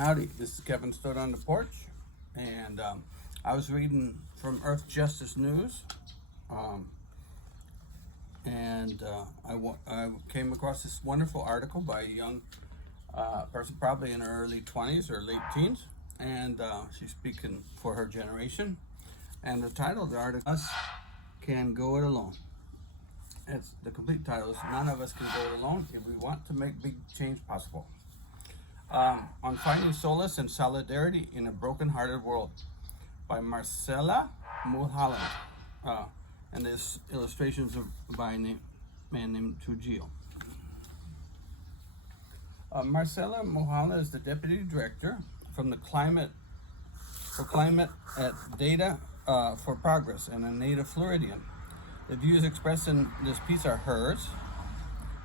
Howdy, this is Kevin stood on the porch, and I was reading from Earth Justice News, I came across this wonderful article by a young person, probably in her early 20s or late teens, and she's speaking for her generation. And the title of the article, Us Can Go It Alone. It's the complete title is None of Us Can Go It Alone if we want to make big change possible. On Finding Solace and Solidarity in a Broken-Hearted World by Marcella Mulholland. And there's illustrations by a man named Trujillo. Marcella Mulholland is the Deputy Director from the Climate at Data for Progress and a native Floridian. The views expressed in this piece are hers.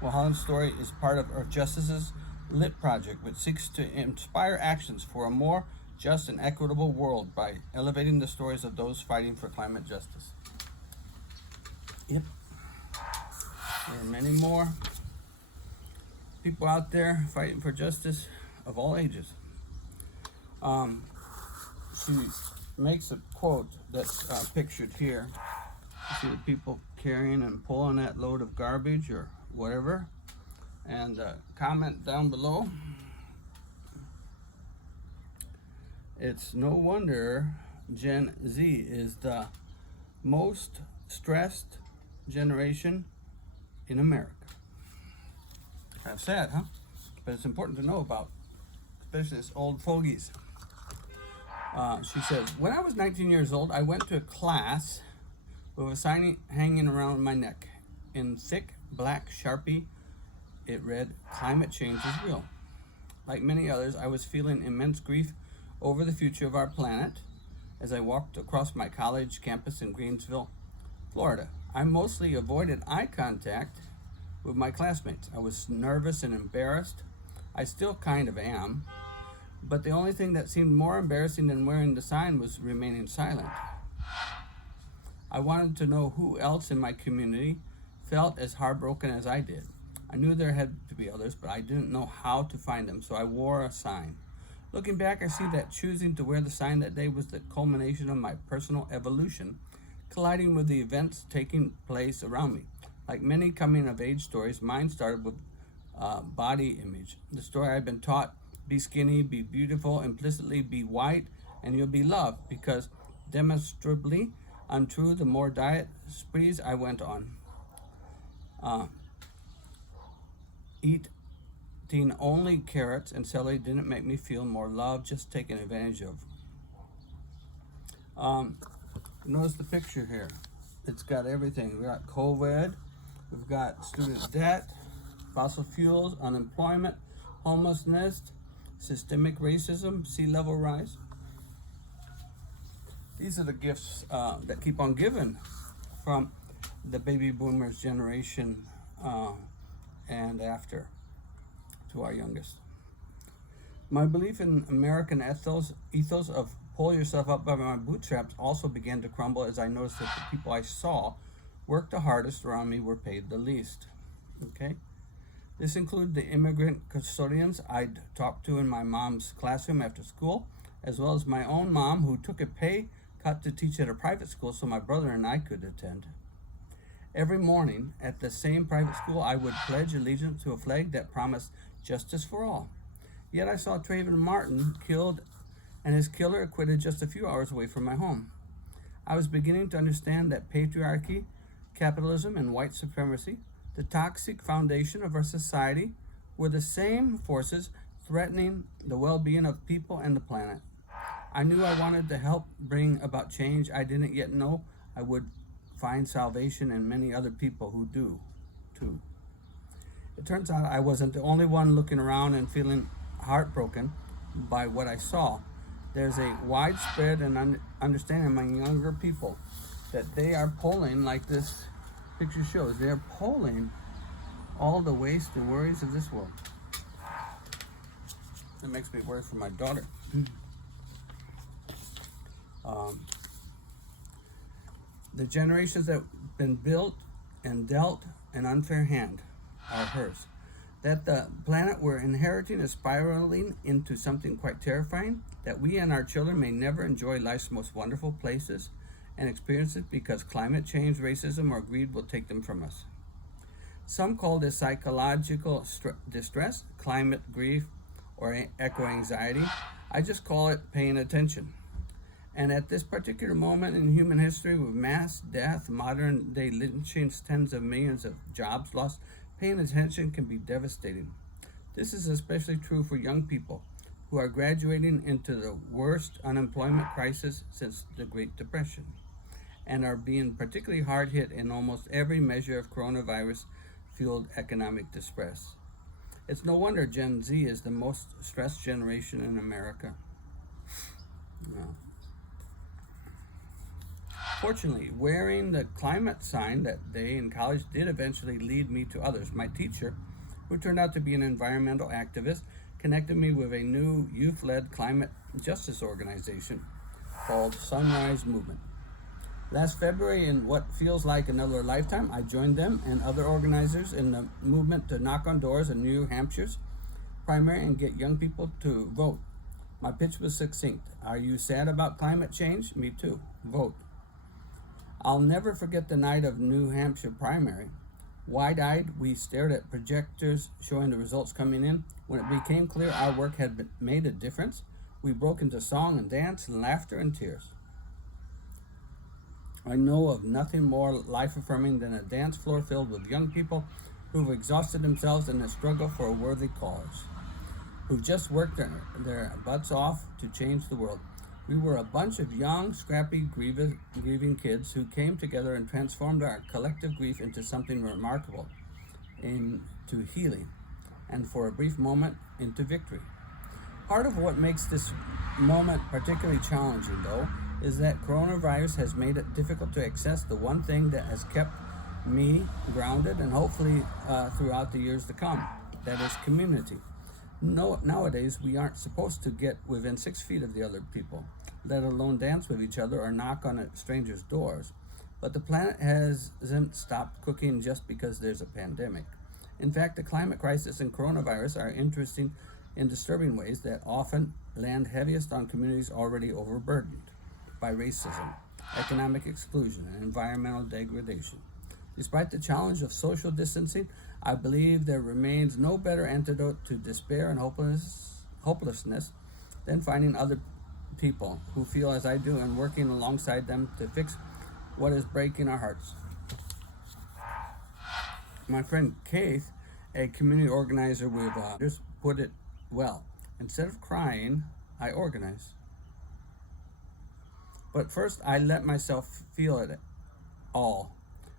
Mulholland's story is part of Earth Justice's LIT project, which seeks to inspire actions for a more just and equitable world by elevating the stories of those fighting for climate justice. Yep. There are many more people out there fighting for justice of all ages. She makes a quote that's pictured here. You see the people carrying and pulling that load of garbage or whatever. And comment down below. It's no wonder Gen Z is the most stressed generation in America. Kind of sad, huh? But it's important to know about, especially this old fogies. She says, when I was 19 years old, I went to a class with a sign hanging around my neck. In thick black Sharpie, it read, "Climate change is real." Like many others, I was feeling immense grief over the future of our planet as I walked across my college campus in Greensville, Florida. I mostly avoided eye contact with my classmates. I was nervous and embarrassed. I still kind of am, but the only thing that seemed more embarrassing than wearing the sign was remaining silent. I wanted to know who else in my community felt as heartbroken as I did. I knew there had to be others, but I didn't know how to find them, so I wore a sign. Looking back, I see that choosing to wear the sign that day was the culmination of my personal evolution, colliding with the events taking place around me. Like many coming-of-age stories, mine started with body image. The story I've been taught, be skinny, be beautiful, implicitly be white, and you'll be loved, because demonstrably untrue the more diet sprees I went on. Eating only carrots and celery didn't make me feel more loved, just taken advantage of. Notice the picture here. It's got everything. We've got COVID, we've got student debt, fossil fuels, unemployment, homelessness, systemic racism, sea level rise. These are the gifts that keep on giving from the baby boomers generation and after to our youngest. My belief in American ethos of pull yourself up by my bootstraps also began to crumble as I noticed that the people I saw worked the hardest around me were paid the least. Okay? This included the immigrant custodians I'd talked to in my mom's classroom after school, as well as my own mom, who took a pay cut to teach at a private school so my brother and I could attend. Every morning at the same private school, I would pledge allegiance to a flag that promised justice for all. Yet I saw Trayvon Martin killed and his killer acquitted just a few hours away from my home. I was beginning to understand that patriarchy, capitalism, and white supremacy, the toxic foundation of our society, were the same forces threatening the well-being of people and the planet. I knew I wanted to help bring about change. I didn't yet know I would find salvation in many other people who do, too. It turns out I wasn't the only one looking around and feeling heartbroken by what I saw. There's a widespread and understanding among younger people that they are pulling, like this picture shows, they are pulling all the waste and worries of this world. It makes me worry for my daughter. The generations that have been built and dealt an unfair hand are hers. that the planet we're inheriting is spiraling into something quite terrifying, that we and our children may never enjoy life's most wonderful places and experiences because climate change, racism, or greed will take them from us. Some call this psychological distress, climate grief, or eco anxiety. I just call it paying attention. And at this particular moment in human history, with mass death, modern day lynchings, tens of millions of jobs lost, paying attention can be devastating. This is especially true for young people who are graduating into the worst unemployment crisis since the Great Depression and are being particularly hard hit in almost every measure of coronavirus fueled economic distress. It's no wonder Gen Z is the most stressed generation in America. No. Fortunately, wearing the climate sign that day in college did eventually lead me to others. My teacher, who turned out to be an environmental activist, connected me with a new youth-led climate justice organization called Sunrise Movement. Last February, in what feels like another lifetime, I joined them and other organizers in the movement to knock on doors in New Hampshire's primary and get young people to vote. My pitch was succinct. Are you sad about climate change? Me too. Vote. I'll never forget the night of New Hampshire primary. Wide-eyed, we stared at projectors showing the results coming in. When it became clear our work had made a difference, we broke into song and dance and laughter and tears. I know of nothing more life-affirming than a dance floor filled with young people who've exhausted themselves in the struggle for a worthy cause, who've just worked their butts off to change the world. We were a bunch of young, scrappy, grieving kids who came together and transformed our collective grief into something remarkable, into healing, and for a brief moment, into victory. Part of what makes this moment particularly challenging, though, is that coronavirus has made it difficult to access the one thing that has kept me grounded and hopefully throughout the years to come, that is community. No, nowadays, we aren't supposed to get within 6 feet of the other people, let alone dance with each other or knock on a stranger's doors. But the planet hasn't stopped cooking just because there's a pandemic. In fact, the climate crisis and coronavirus are interesting in disturbing ways that often land heaviest on communities already overburdened by racism, economic exclusion, and environmental degradation. Despite the challenge of social distancing, I believe there remains no better antidote to despair and hopelessness than finding other people who feel as I do and working alongside them to fix what is breaking our hearts. My friend Keith, a community organizer with others, put it well. Instead of crying, I organize. But first, I let myself feel it all.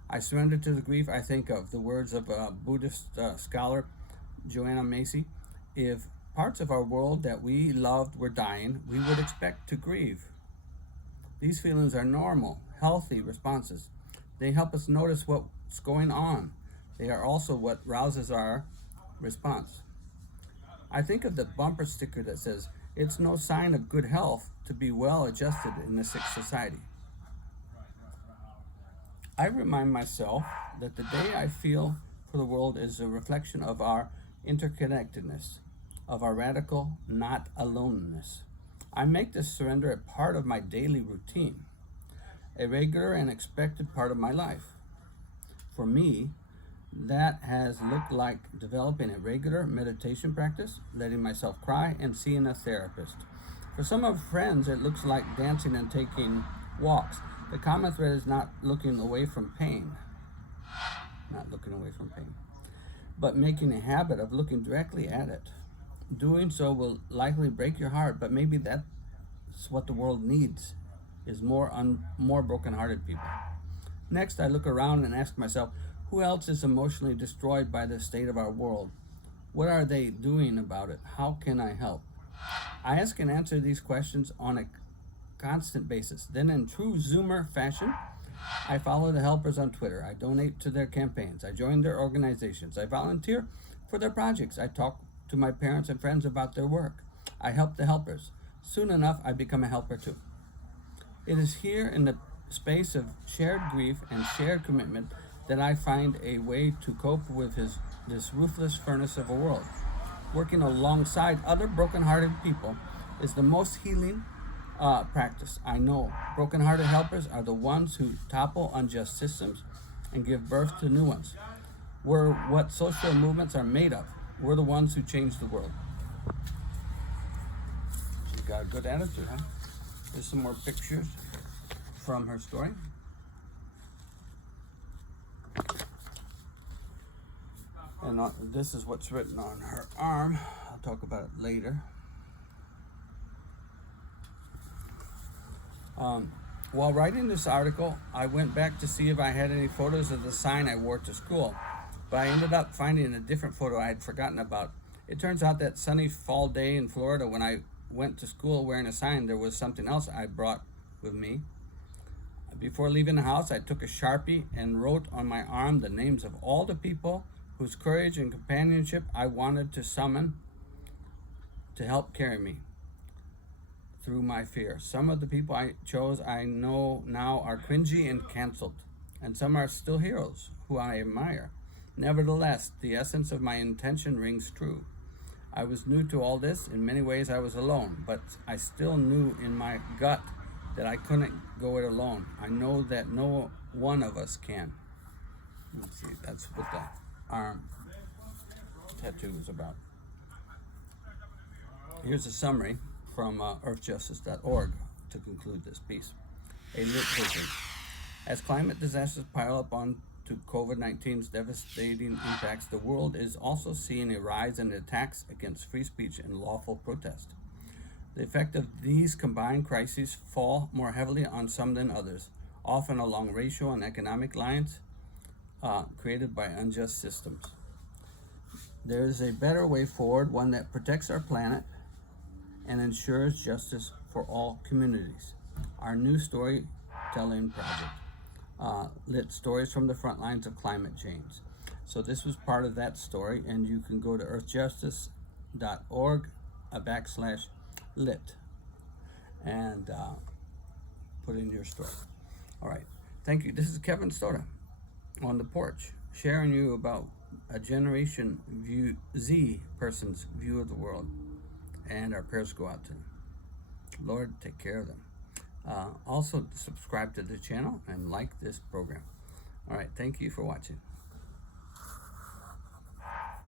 I surrender to the grief. I think of the words of Buddhist scholar Joanna Macy. If parts of our world that we loved were dying, we would expect to grieve. These feelings are normal, healthy responses. They help us notice what's going on. They are also what rouses our response. I think of the bumper sticker that says, "It's no sign of good health to be well adjusted in a sick society." I remind myself that the day I feel for the world is a reflection of our interconnectedness, of our radical not aloneness. I make this surrender a part of my daily routine, a regular and expected part of my life. For me, that has looked like developing a regular meditation practice, letting myself cry, and seeing a therapist. For some of friends, it looks like dancing and taking walks. The common thread is not looking away from pain, but making a habit of looking directly at it. Doing so will likely break your heart, but maybe that's what the world needs, is more broken-hearted people. Next, I look around and ask myself, who else is emotionally destroyed by the state of our world? What are they doing about it? How can I help? I ask and answer these questions on a constant basis. Then in true Zoomer fashion, I follow the helpers on Twitter. I donate to their campaigns. I join their organizations. I volunteer for their projects. I talk to my parents and friends about their work. I help the helpers. Soon enough, I become a helper too. It is here in the space of shared grief and shared commitment that I find a way to cope with this ruthless furnace of a world. Working alongside other broken-hearted people is the most healing practice I know. Broken-hearted helpers are the ones who topple unjust systems and give birth to new ones. We're what social movements are made of. We're the ones who change the world. She's got a good attitude, huh? Here's some more pictures from her story. And this is what's written on her arm. I'll talk about it later. While writing this article, I went back to see if I had any photos of the sign I wore to school, but I ended up finding a different photo I had forgotten about. It turns out that sunny fall day in Florida, when I went to school wearing a sign, there was something else I brought with me. Before leaving the house, I took a Sharpie and wrote on my arm the names of all the people whose courage and companionship I wanted to summon to help carry me through my fear. Some of the people I chose I know now are cringy and canceled, and some are still heroes who I admire. Nevertheless, the essence of my intention rings true. I was new to all this. In many ways I was alone, but I still knew in my gut that I couldn't go it alone. I know that no one of us can. Let's see, that's what the arm tattoo is about. Here's a summary from earthjustice.org to conclude this piece. A lit vision. As climate disasters pile up on to COVID-19's devastating impacts, the world is also seeing a rise in attacks against free speech and lawful protest. The effect of these combined crises fall more heavily on some than others, often along racial and economic lines created by unjust systems. There is a better way forward, one that protects our planet and ensures justice for all communities. Our new storytelling project, lit stories from the front lines of climate change. So this was part of that story, and you can go to earthjustice.org/lit and put in your story. All right, thank you. This is Kevin Stoda on the porch, sharing you about a Generation Z person's view of the world, and our prayers go out to them. Lord, take care of them. Also, subscribe to the channel and like this program. All right, thank you for watching.